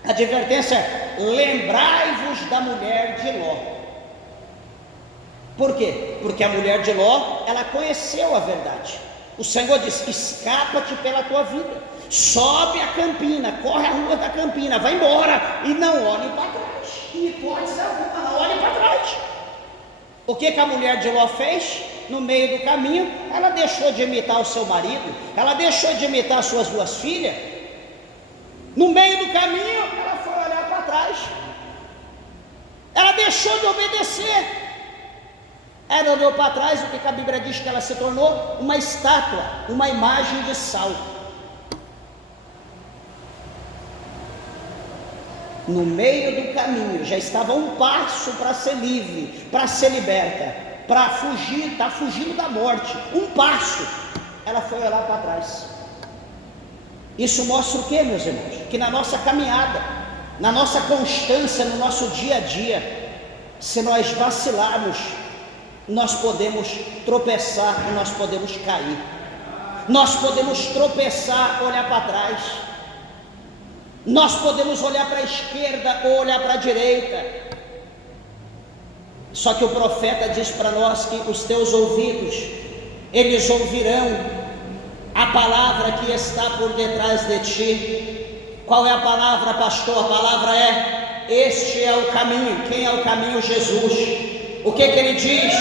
A advertência é: lembrai-vos da mulher de Ló. Por quê? Porque a mulher de Ló, ela conheceu a verdade. O Senhor disse: escapa-te pela tua vida, sobe a campina, corre a rua da campina, vai embora e não olhe para trás. Em hipótese alguma, não olhe para trás. O que a mulher de Ló fez? No meio do caminho, ela deixou de imitar o seu marido, ela deixou de imitar suas duas filhas. No meio do caminho, ela foi olhar para trás. deixou de obedecer. Ela olhou para trás, o que a Bíblia diz que ela se tornou? Uma estátua, uma imagem de sal. No meio do caminho, já estava um passo para ser livre, para ser liberta, para fugir, está fugindo da morte, um passo. Ela foi olhar para trás. Isso mostra o que, meus irmãos? Que na nossa caminhada, na nossa constância, no nosso dia a dia, se nós vacilarmos, nós podemos tropeçar e nós podemos cair. Nós podemos tropeçar, olhar para trás. Nós podemos olhar para a esquerda ou olhar para a direita. Só que o profeta diz para nós que os teus ouvidos, eles ouvirão a palavra que está por detrás de ti. Qual é a palavra, pastor? A palavra é: este é o caminho. Quem é o caminho? Jesus. O que ele diz?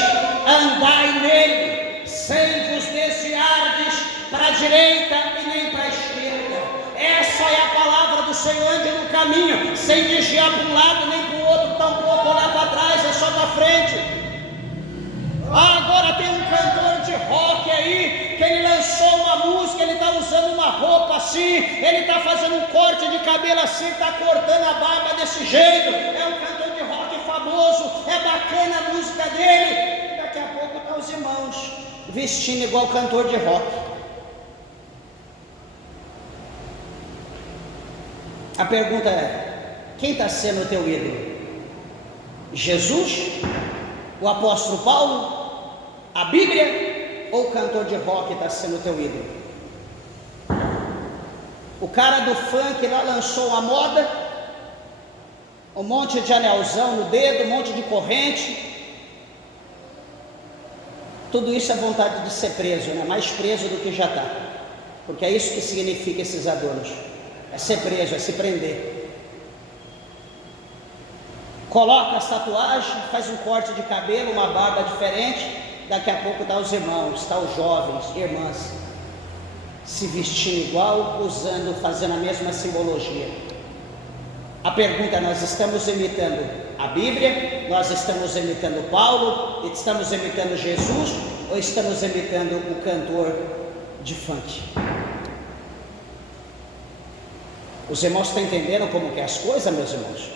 Andai nele, sem vos desviardes para a direita e nem para a esquerda. Essa é a palavra do Senhor. Ande no caminho, sem desviar para um lado nem para o outro, tampouco olhar para trás, é só para frente. Agora tem um cantor de rock aí, que ele lançou uma música, ele está usando uma roupa assim, ele está fazendo um corte de cabelo assim, está cortando a barba desse jeito, é um cantor de rock famoso, é bacana a música dele. Daqui a pouco tá os irmãos vestindo igual cantor de rock. A pergunta é: quem está sendo o teu ídolo? Jesus? O apóstolo Paulo? A Bíblia? Ou o cantor de rock está sendo o teu ídolo? O cara do funk lá lançou uma moda, um monte de anelzão no dedo, um monte de corrente. Tudo isso é vontade de ser preso, né? Mais preso do que já está, porque é isso que significa esses adornos: é ser preso, é se prender. Coloca as tatuagens, faz um corte de cabelo, uma barba diferente, daqui a pouco está os irmãos, está os jovens, irmãs, se vestindo igual, usando, fazendo a mesma simbologia. A pergunta: nós estamos imitando a Bíblia, nós estamos imitando Paulo, estamos imitando Jesus, ou estamos imitando o cantor de funk? Os irmãos estão entendendo como que é as coisas, meus irmãos?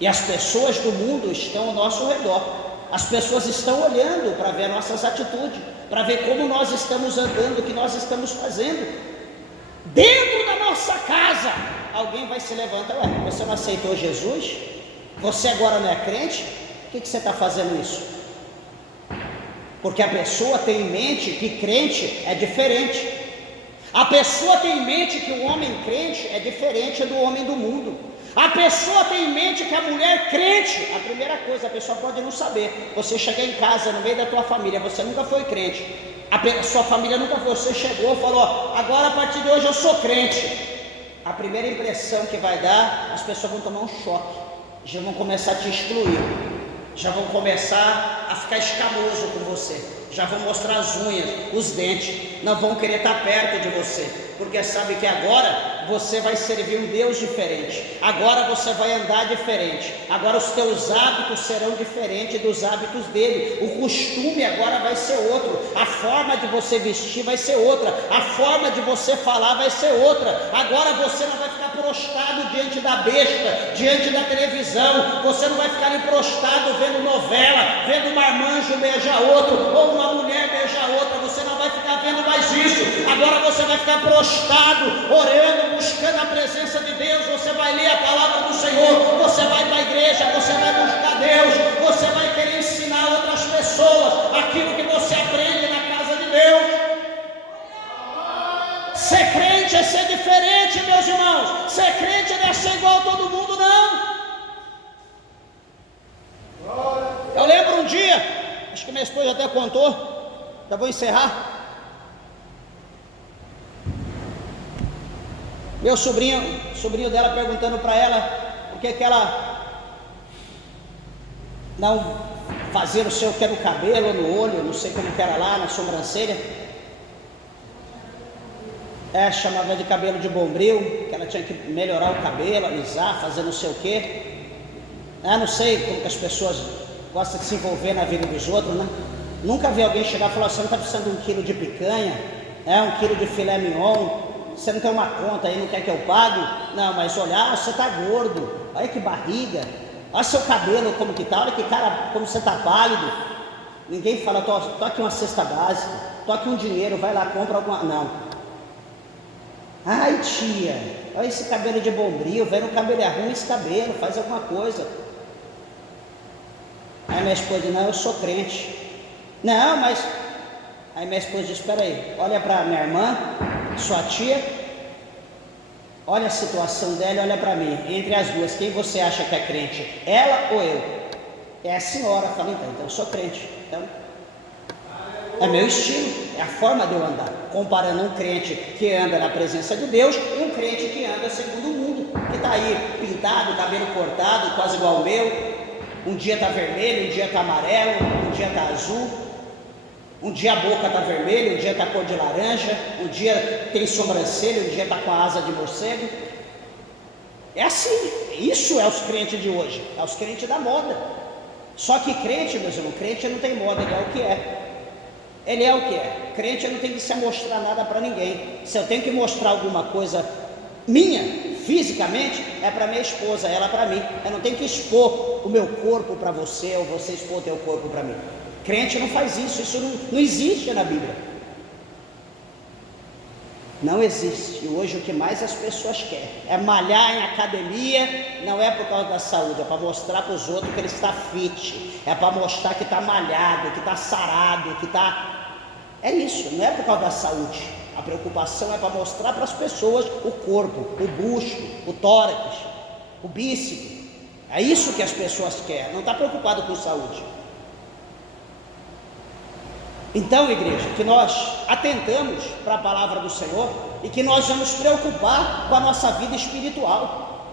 E as pessoas do mundo estão ao nosso redor. As pessoas estão olhando para ver nossas atitudes, para ver como nós estamos andando, o que nós estamos fazendo. Dentro da nossa casa, alguém vai se levantar: ué, você não aceitou Jesus? Você agora não é crente? Por que você está fazendo isso? Porque a pessoa tem em mente que crente é diferente. A pessoa tem em mente que o homem crente é diferente do homem do mundo. A pessoa tem em mente que a mulher crente, a primeira coisa, a pessoa pode não saber. Você chegar em casa, no meio da tua família, você nunca foi crente, a sua família nunca foi, você chegou e falou: agora a partir de hoje eu sou crente. A primeira impressão que vai dar, as pessoas vão tomar um choque, já vão começar a te excluir, já vão começar a ficar escamoso com você, já vão mostrar as unhas, os dentes, não vão querer estar perto de você, porque sabe que agora você vai servir um Deus diferente, agora você vai andar diferente, agora os teus hábitos serão diferentes dos hábitos dele, o costume agora vai ser outro, a forma de você vestir vai ser outra, a forma de você falar vai ser outra. Agora você não vai ficar prostrado diante da besta, diante da televisão, você não vai ficar ali prostrado vendo novela, vendo um marmanjo beijar outro, ou uma mulher beijar outra, você não vai ficar vendo mais isso. Agora você vai ficar prostrado, orando, buscando a presença de Deus, você vai ler a palavra do Senhor, você vai para a igreja, você vai buscar Deus, você vai querer ensinar outras pessoas aquilo que você aprende na casa de Deus. Ser crente é ser diferente, meus irmãos. Ser crente não é ser igual a todo mundo, não. Eu lembro um dia, acho que minha esposa até contou, já vou encerrar. Meu sobrinho dela perguntando para ela por que ela não fazia não sei o que no cabelo, no olho, não sei como que era lá, na sobrancelha. Chamava de cabelo de bombril, que ela tinha que melhorar o cabelo, alisar, fazer não sei o que. Não sei como que as pessoas gostam de se envolver na vida dos outros, né? Nunca vi alguém chegar e falar: você não está precisando de 1 quilo de picanha, 1 quilo de filé mignon, você não tem uma conta aí, não quer que eu pague? Não, mas olha, você está gordo, olha que barriga, olha seu cabelo como que tá, olha que cara, como você está pálido. Ninguém fala: tô aqui uma cesta básica, tô aqui um dinheiro, vai lá, compra alguma... Não. Ai, tia, olha esse cabelo de bombril, velho, o cabelo arruma esse cabelo, faz alguma coisa. Aí minha esposa diz: não, eu sou crente. Não, mas... Aí minha esposa diz: espera aí, olha para minha irmã, sua tia, olha a situação dela e olha para mim. Entre as duas, quem você acha que é crente? Ela ou eu? É a senhora. Eu falei: então eu sou crente. Então, é meu estilo, é a forma de eu andar. Comparando um crente que anda na presença de Deus e um crente que anda segundo o mundo, que está aí pintado, cabelo cortado, quase igual o meu. Um dia está vermelho, um dia está amarelo, um dia está azul. Um dia a boca está vermelha, um dia está cor de laranja, um dia tem sobrancelha, um dia está com a asa de morcego. É assim, isso é os crentes de hoje, é os crentes da moda. Só que crente, meus irmãos, crente não tem moda, ele é o que é. Ele é o que é. Crente não tem que se mostrar nada para ninguém. Se eu tenho que mostrar alguma coisa minha, fisicamente, é para minha esposa, ela para mim. Eu não tenho que expor o meu corpo para você, ou você expor o teu corpo para mim. Crente não faz isso não existe na Bíblia. Não existe. E hoje o que mais as pessoas querem é malhar em academia. Não é por causa da saúde, é para mostrar para os outros que ele está fit, é para mostrar que está malhado, que está sarado, que está... É isso, não é por causa da saúde. A preocupação é para mostrar para as pessoas o corpo, o busto, o tórax, o bíceps. É isso que as pessoas querem, não está preocupado com saúde. Então, igreja, que nós atentamos para a palavra do Senhor e que nós vamos preocupar com a nossa vida espiritual,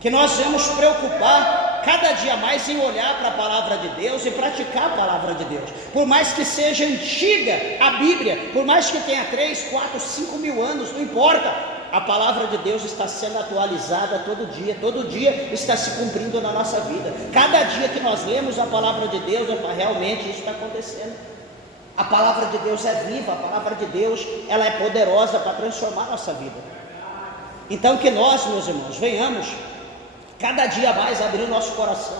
que nós vamos preocupar cada dia mais em olhar para a palavra de Deus e praticar a palavra de Deus. Por mais que seja antiga a Bíblia, por mais que tenha 3, 4, 5 mil anos, não importa, a palavra de Deus está sendo atualizada todo dia está se cumprindo na nossa vida. Cada dia que nós lemos a palavra de Deus, realmente isso está acontecendo. A palavra de Deus é viva, a palavra de Deus, ela é poderosa para transformar a nossa vida. Então que nós, meus irmãos, venhamos cada dia mais abrir o nosso coração,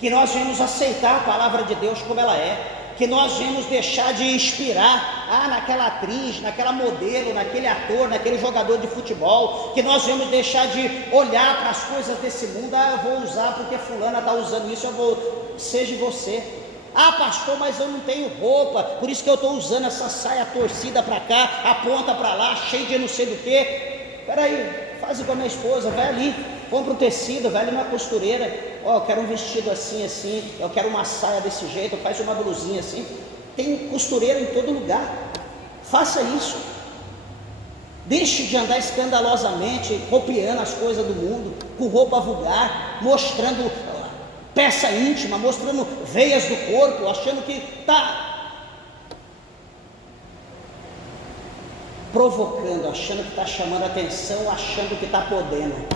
que nós venhamos aceitar a palavra de Deus como ela é, que nós venhamos deixar de inspirar naquela atriz, naquela modelo, naquele ator, naquele jogador de futebol, que nós venhamos deixar de olhar para as coisas desse mundo. Eu vou usar porque fulana está usando isso, seja você. Pastor, mas eu não tenho roupa, por isso que eu estou usando essa saia torcida para cá, a ponta para lá, cheia de não sei do que. Espera aí, faz igual a minha esposa, vai ali, compra um tecido, vai ali na costureira. Eu quero um vestido assim, eu quero uma saia desse jeito, faz uma blusinha assim. Tem costureira em todo lugar. Faça isso. Deixe de andar escandalosamente copiando as coisas do mundo, com roupa vulgar, mostrando peça íntima, mostrando veias do corpo, achando que está provocando, achando que está chamando atenção, achando que está podendo.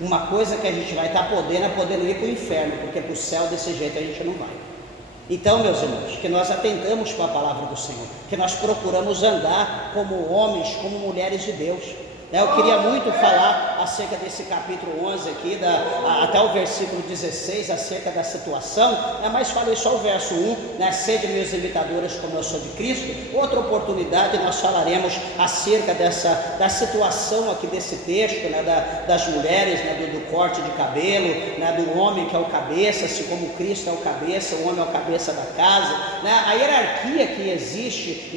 Uma coisa que a gente vai estar podendo é podendo ir para o inferno, porque para o céu desse jeito a gente não vai. Então, meus irmãos, que nós atentamos para a palavra do Senhor, que nós procuramos andar como homens, como mulheres de Deus. Eu queria muito falar acerca desse capítulo 11 aqui, até o versículo 16, acerca da situação, mas falei só o verso 1, sede meus imitadores como eu sou de Cristo. Outra oportunidade nós falaremos acerca da situação aqui desse texto, das mulheres, do corte de cabelo, do homem que é o cabeça, assim como Cristo é o cabeça, o homem é o cabeça da casa, a hierarquia que existe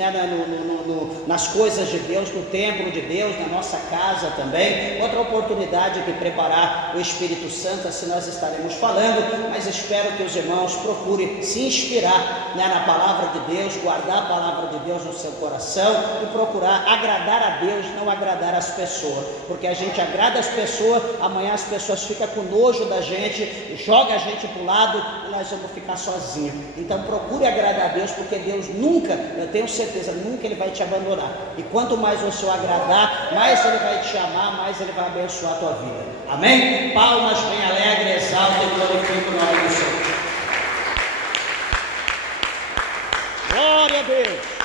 nas coisas de Deus, no templo de Deus, na nossa casa também. Outra oportunidade de preparar o Espírito Santo, assim nós estaremos falando, mas espero que os irmãos procurem se inspirar na palavra de Deus, guardar a palavra de Deus no seu coração e procurar agradar a Deus, não agradar as pessoas, porque a gente agrada as pessoas, amanhã as pessoas ficam com nojo da gente, joga a gente para o lado e nós vamos ficar sozinhos. Então procure agradar a Deus, porque Deus nunca, eu tenho certeza, nunca Ele vai te abandonar, e quanto mais você o agradar, mais Ele vai te amar, mais Ele vai abençoar a tua vida. Amém? Palmas bem alegres, exalta e glorifica o nome do Senhor. Glória a Deus.